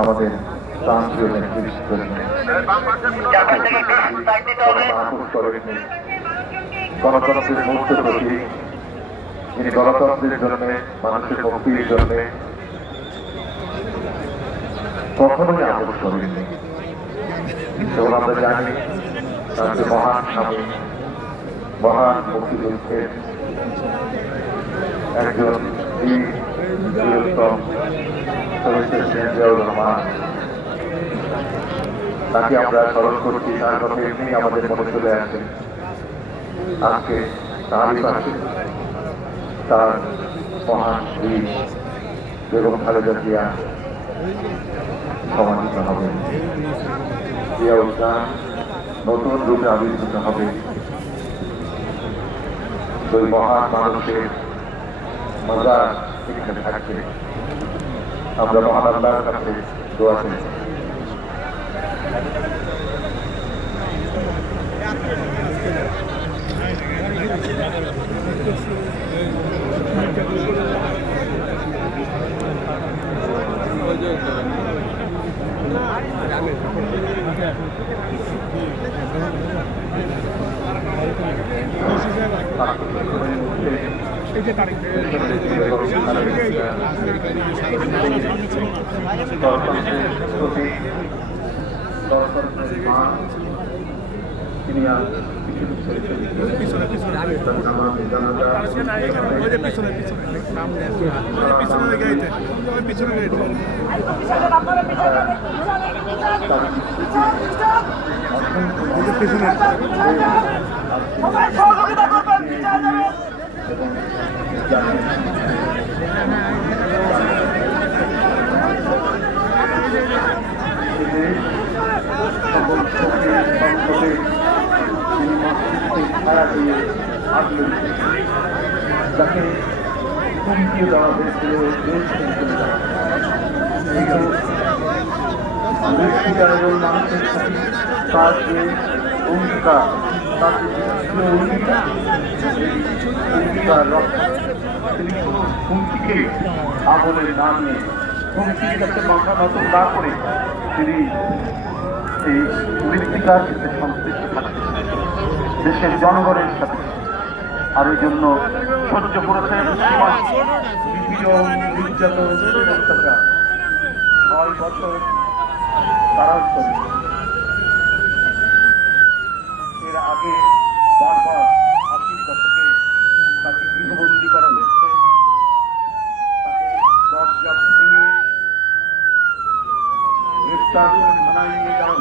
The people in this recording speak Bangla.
আমাদের প্রান্তীয় নেতৃত্ব গণতন্ত্রের মুক্ত প্রতি যিনি গণতন্ত্রের জন্য মানুষের মুক্তির জন্য কখনোই আপোষ করেননি এবং আমরা জানি তার যে মহান স্বামী মহান মুক্তিযুদ্ধের একজন বীরোত্তম জিয়াউর রহমান তাকে আমরা স্মরণ করছি তার কথা এমনি আমাদের মনে চলে আসে আজকে তারই পাশে তার মহান বীর বেগম খালেদা জিয়া সমাধিত হবে জিয়া উদ্যান নতুন রূপে আবির্ভূত হবে ওই মহান মানুষের মজার এখানে থাকবে আমরা মহান আল্লাহর কাছে দোয়া করি যাকে হুমকি দেওয়া হয়েছিল এবং মানুষের সাথে তার যে ভূমিকা তার তিনি কোনো হুমকিকে আমলের না নিয়ে হুমকির কাছে মাথা নত না করে তিনি এই মৃত্তিকার সাথে সম্পৃক্ত থাকতেন দেশের জনগণের সাথে আর এই জন্য সহ্য করেছেন নির্যাতন অত্যাচার 6 বছর কারান্তরে এর আগে বারবার 80 দশকে তাকে গৃহবন্দী করা হয়েছে তাকে 10 জন দিয়ে গ্রেফতার করে থানায় নিয়ে যাওয়া